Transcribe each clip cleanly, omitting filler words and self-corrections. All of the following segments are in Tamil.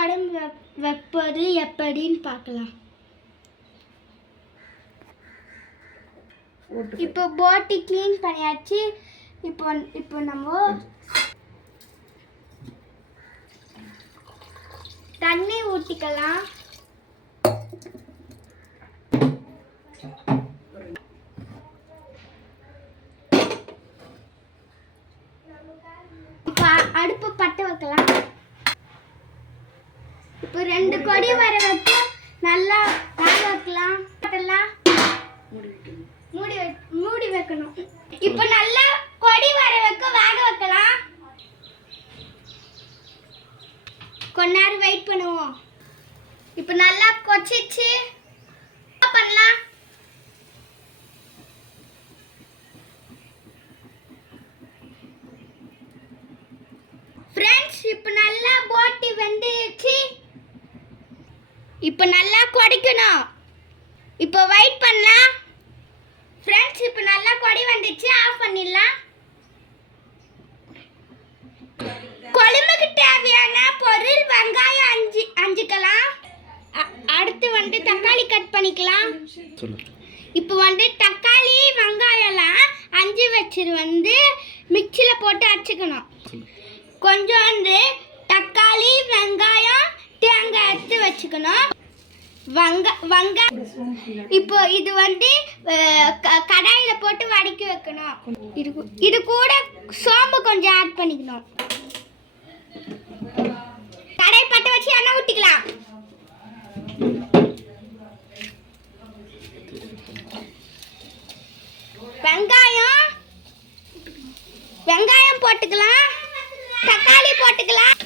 குழம்பு வைப்பது எப்படின்னு பார்க்கலாம். இப்போ போட்டி க்ளீன் பண்ணியாச்சு. இப்போ நம்ம தண்ணி ஊற்றிக்கலாம். அடுப்பு பற்ற வைக்கலாம். இப்போ 2 கொடி வர வச்சு நல்லா வேக வைக்கலாம். மூடி வைக்கணும். இப்போ நல்லா கொடி வர வைக்க வேக வைக்கலாம். கொஞ்ச நேரம் வெயிட் பண்ணுவோம். இப்போ நல்லா கொச்சிச்சு பண்ணலாம். ஃப்ரெண்ட்ஸ், இப்போ நல்லா போட்டி வெந்துச்சு. இப்போ நல்லா கொதிக்கணும். இப்போ வெயிட் பண்ணலாம். ஃப்ரெண்ட்ஸ், இப்போ நல்லா கொதி வந்துச்சு. ஆஃப் பண்ணிடலாம். குழம்புக்கு தேவையான பொருள் வெங்காயம் 5 அடுத்து தக்காளி கட் பண்ணிக்கலாம். இப்போ தக்காளி வெங்காயம்லாம் 5 வச்சு மிக்சியில் போட்டு அரைச்சிக்கணும். கொஞ்சம் தக்காளி வெங்காயம் தேங்காய் எடுத்து வச்சுக்கணும். இப்போ இது கடாயில் போட்டு வதக்கி வைக்கணும். இது கூட சோம்பு கொஞ்சம் ஆட் பண்ணிக்கணும். கடாய் பற்ற வச்சு எண்ணெய் ஊற்றிக்கலாம். வெங்காயம் போட்டுக்கலாம். தக்காளி போட்டுக்கலாம்.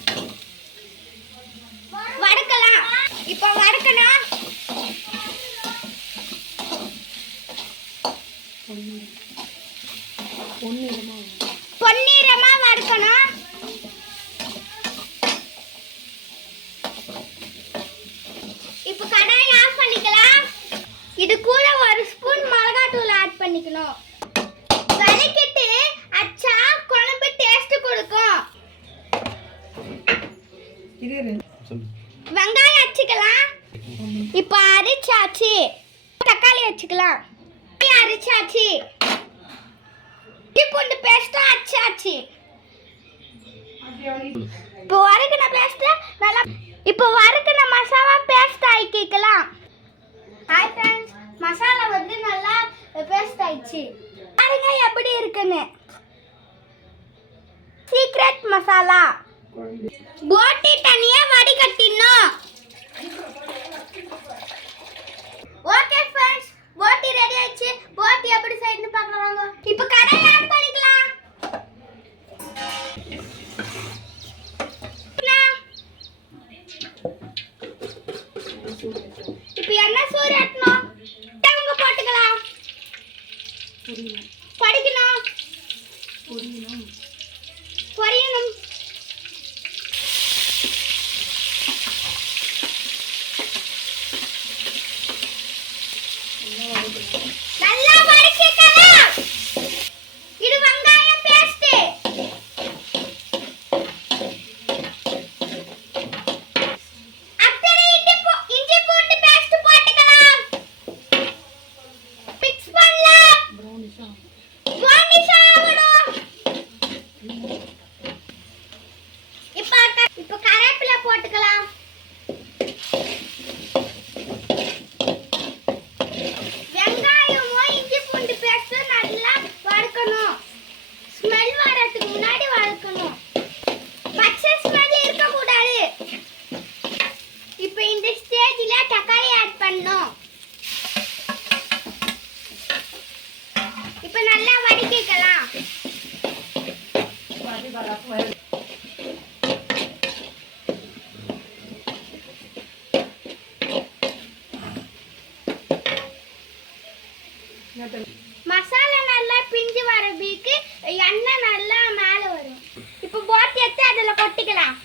வதக்கலாம். இப்போ வதக்கணும். பொன்னிறமா வதக்கணும். இப்போ கடாய் ஆஃப் பண்ணிக்கலாம். இது கூட 1 ஸ்பூன் மிளகாத்தூள் ஆட் பண்ணிக்கணும். வதக்கிட்டு அச்சா குழம்பு டேஸ்ட் கொடுக்கும். வெங்காயம் அரைச்சிக்கலாம். இப்போ அரைச்சாச்சு. தக்காளி வச்சுக்கலாம். அரைச்சாச்சு. பூண்டு பேஸ்ட்டும் அரைச்சாச்சு. இப்போ வறுக்கின பேஸ்ட் நல்லா இப்போ வறுக்கின மசாலா பேஸ்ட் ஆக்கிக்கலாம். ஹாய் ஃப்ரெண்ட்ஸ், மசாலா நல்லா பேஸ்ட் ஆயிடுச்சு. பாருங்க எப்படி இருக்குன்னு. சீக்ரெட் மசாலா. போட்டி தனியா வடிகட்டிடணும். ஓகே ஃப்ரெண்ட்ஸ், போட்டி ரெடி ஆயிடுச்சு. போட்டி எப்படி செய்யணும்னு பார்க்கலாம் வாங்க. இப்போ கடாய் ஆன் பண்ணிக்கலாம். இப்போ எண்ணெய் சூடு ஏற்றணும். தேங்காய் போட்டுக்கலாம். பொரியணும். நல்லா வதக்கிக்கலாம். இது வெங்காயம் பேஸ்ட். அத்தனை இஞ்சி பூண்டு பேஸ்ட் போட்டுக்கலாம். மிக்ஸ் பண்ணலாம். ப்ரௌனிஷ் ஆகணும். இப்போ கருவேப்பிலை போட்டுக்கலாம். இப்போ நல்லா வதக்கிக்கலாம். மசாலா நல்லா பிஞ்சு வரதுக்கு எண்ணெய் நல்லா மேலே வரும். இப்போ போட்டி எடுத்து அதில் கொட்டிக்கலாம்.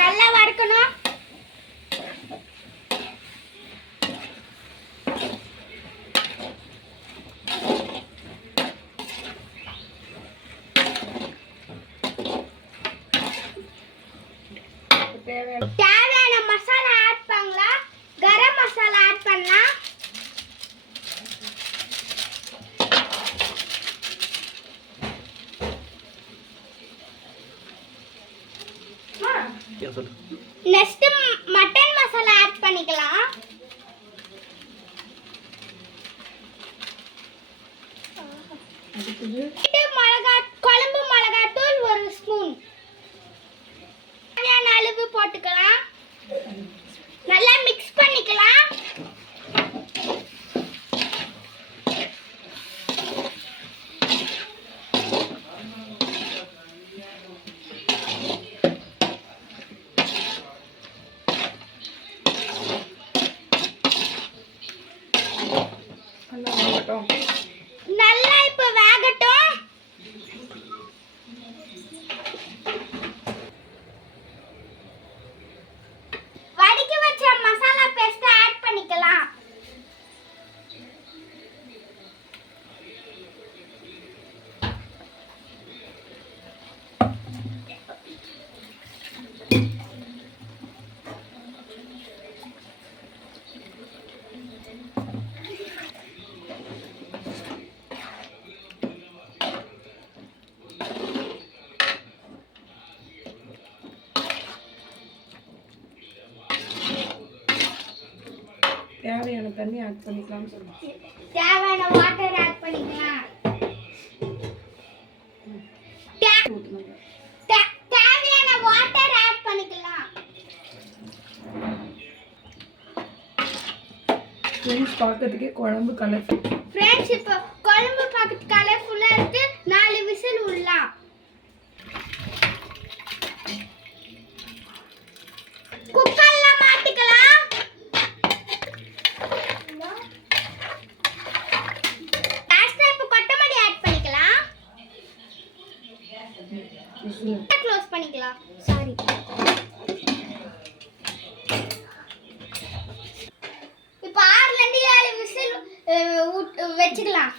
நல்லா வறுக்கணும். தேவையான மசாலா ஆட் பண்ணலாம். கரம் மசாலா ஆட் பண்ணலாம். நெக்ஸ்ட் மட்டன் மசாலா ஆட் பண்ணிக்கலாம். குழம்பு மிளகாத்தூள் 1 ஸ்பூன். தேவையான அளவு போட்டுக்கலாம். நல்லா மிக்ஸ் பண்ணிக்கலாம். நல்லா இப்ப வேகட்டும். வடிக்க வச்ச மசாலா பேஸ்ட் ஆட் பண்ணிக்கலாம். தேவையான தண்ணி ஆட் பண்ணிக்கலாம். தேவையான வாட்டர் ஆட் பண்ணிக்கலாம். தேவையான வாட்டர் ஆட் பண்ணிக்கலாம். ஃப்ரெண்ட்ஸ் பார்க்கிறதுக்கே குழம்பு கலர்ஃபுல். ஃப்ரெண்ட்ஸ் இப்போ குழம்பு பார்க்க கலர்ஃபுல்லா இருக்கு. 4 விசில் விடலாம். குக்கர்ல மாத்திக்கலாம். லாஸ்டா இப்போ கொத்தமல்லி ஆட் பண்ணிக்கலாம். க்ளோஸ் பண்ணிக்கலாம். சாரி. இப்போ 6ல இருந்து 7 விசில் வெச்சுக்கலாம்.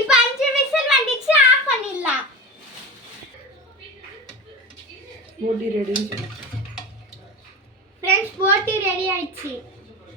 இப்போ 5 விசில் வந்துச்சு. ஆஃப் பண்ணிடலாம். போட்டி ரெடி. ஃப்ரெண்ட்ஸ் போட்டி ரெடி ஆயிடுச்சு.